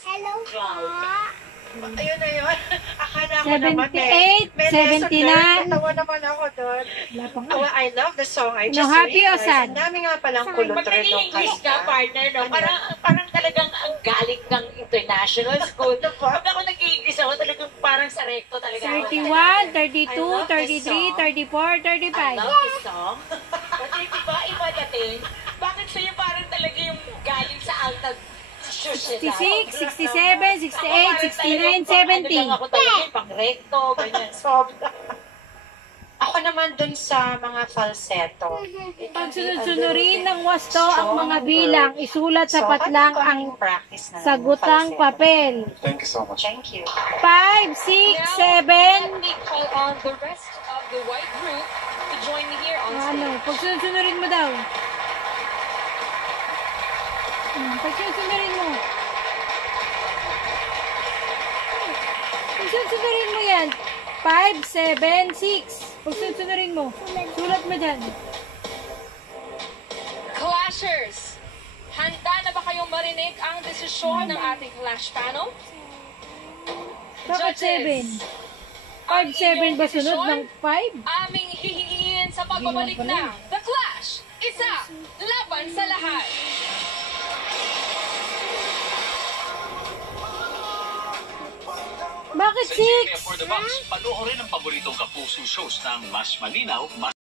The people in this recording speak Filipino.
Hello po. Ayun na yun. Akala ko 78, naman may lesson 79. learned. Natawa naman ako doon. Wala pa nga. Oh, I love the song. I No, just happy o realized. sad? Ang dami nga palang Sad. kulot Pag rin nung nag-English ka, kanta. partner, no? Ano? Parang talagang ang galing ng international school. Ano po? Pag ako nag-English ako, talagang parang sa recto talaga. 31, 32, 33, 34, I 35. love this song. Kasi diba, iba dating, bakit sa'yo parang talaga yung galing sa altag 66, 67, 68, 69, 70. Ano lang ako talaga, pang recto, ganyan. Sobra. Ako naman dun sa mga falsetto. Pag sunod-sunurin ng wasto ang mga bilang, isulat sapat lang ang sagutang papel. Thank you so much. Thank you. 5, 6, 7. Let me call on the rest of the white group to join me here on stage. Ano, pag sunod-sunurin mo daw. Pag sunod-sunurin mo. Pag sunod-sunurin mo yan. 5, 7, 6. Pag sunod-sunurin mo. Sulat mo dyan. Clashers, handa na ba kayong marinig ang desisyon ng ating clash panel? Bakit 7? 5, 7 ba sunod ng 5? Aming hihingin sa pagbabalik ng The Clash, isa laban sa lahat. Bakit Sa GMA 6? for the Box, panoorin ang paboritong kapuso shows ng mas malinaw, mas